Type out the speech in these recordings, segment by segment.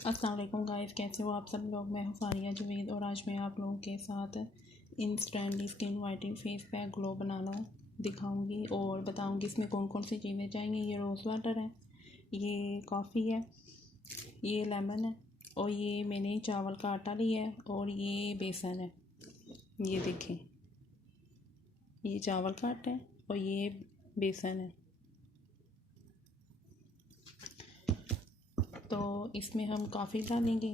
अस्सलाम वालेकुम गाइस, कैसे हो आप सब लोग। मैं हूँ फारिया जवेद और आज मैं आप लोगों के साथ instant skin whitening face pack glow बनाना दिखाऊंगी और बताऊंगी इसमें कौन कौन सी चीज़ें चाहिए। ये रोज़ वाटर है, ये कॉफ़ी है, ये लेमन है और ये मैंने चावल का आटा लिया है और ये बेसन है। ये देखें, ये चावल का आटा है और ये बेसन है। तो इसमें हम कॉफ़ी डालेंगे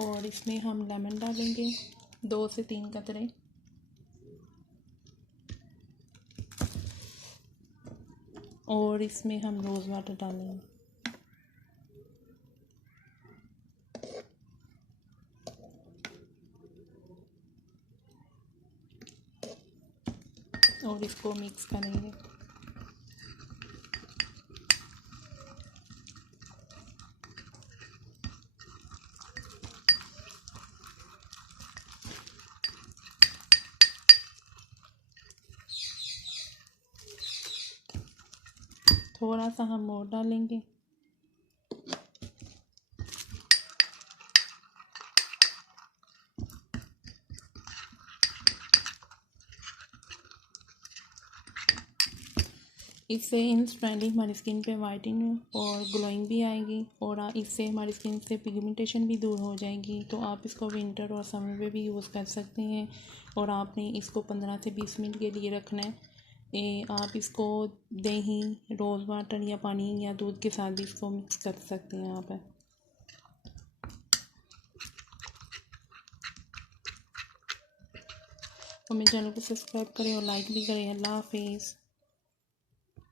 और इसमें हम लेमन डालेंगे 2 से 3 कतरे और इसमें हम रोज़ वाटर डालेंगे। और इसको मिक्स करेंगे। थोड़ा सा हम और डालेंगे। इससे इंस्टेंटली हमारी स्किन पे वाइटनिंग और ग्लोइंग भी आएगी और इससे हमारी स्किन से पिगमेंटेशन भी दूर हो जाएगी। तो आप इसको विंटर और समर में भी यूज़ कर सकते हैं और आपने इसको 15 से 20 मिनट के लिए रखना है। आप इसको दही, रोज़ वाटर या पानी या दूध के साथ भी इसको मिक्स कर सकते हैं आप। और मेरे चैनल को सब्सक्राइब करें और लाइक भी करें। अल्लाह हाफिज़।